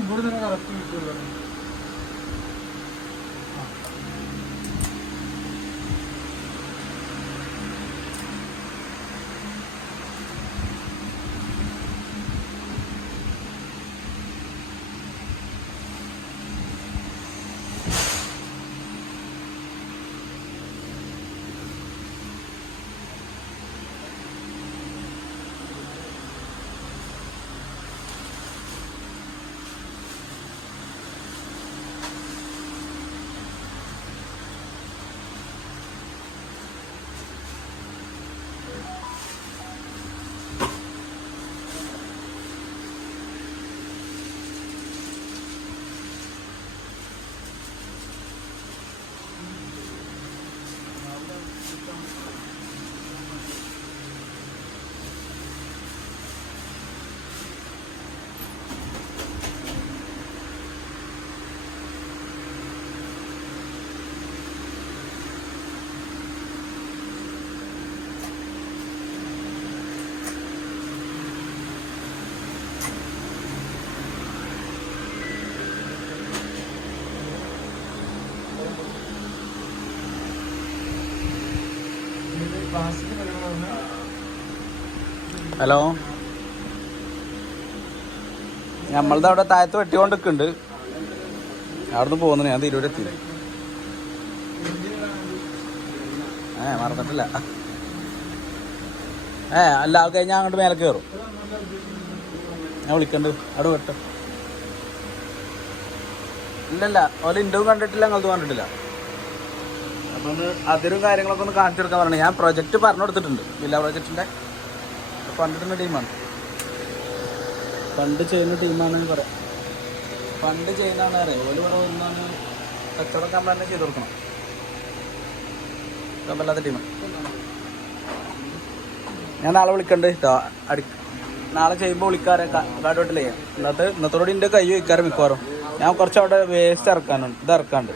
ഇവിടെ തന്നെ കറക്റ്റ് കിട്ടുമല്ലോ. ഹലോ, നമ്മളത് അവിടെ താഴത്ത് വെട്ടിക്കൊണ്ടിരിക്കുന്നുണ്ട്. അവിടുന്ന് പോകുന്നു. ഞാൻ തിരൂരെത്തി. മറന്നിട്ടില്ല. അല്ല, ആൾ കഴിഞ്ഞാൽ അങ്ങോട്ട് മേലെ കയറും. ഞാൻ വിളിക്കണ്ട്. അവിടെ വെട്ടും. ഇല്ലല്ല, ഓല ഇൻ്റർവ്യൂ കണ്ടിട്ടില്ല, ഞങ്ങളത് കണ്ടിട്ടില്ല. അപ്പം ഒന്ന് അതിരും കാര്യങ്ങളൊക്കെ ഒന്ന് കാണിച്ചു കൊടുക്കാൻ പറഞ്ഞു. ഞാൻ പ്രൊജക്റ്റ് പറഞ്ഞു കൊടുത്തിട്ടുണ്ട്. വില്ല പ്രൊജക്റ്റിൻ്റെ ഫണ്ടിടുന്ന ടീമാണ്. ഫണ്ട് ചെയ്യുന്ന ടീമാണെന്ന് പറയാം. ഫണ്ട് ചെയ്യുന്നതാണ് അറിയാം. ഓല് പറയാൻ ഒന്നാണ് കച്ചവടം നമ്മൾ തന്നെ ചെയ്ത് കൊടുക്കണം. വല്ലാത്ത ടീമാണ്. ഞാൻ നാളെ വിളിക്കണ്ട് കേട്ടോ. നാളെ ചെയ്യുമ്പോൾ വിളിക്കാറ് കാട്ടോട്ടില്ലേ. ഇന്നത്തോടെ എൻ്റെ കൈ വയ്ക്കാറ് മിക്കവാറും. ഞാൻ കുറച്ച് അവിടെ വേസ്റ്റ് ഇറക്കാനുണ്ട്. ഇത് ഇറക്കാണ്ട്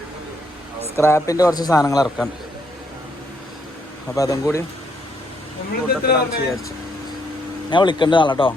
സ്ക്രാപ്പിൻ്റെ കുറച്ച് സാധനങ്ങൾ ഇറക്കാണ്ട്. അപ്പം അതും കൂടി വിചാരിച്ചു. ഞാൻ വിളിക്കണ്ട് നാളെ കേട്ടോ.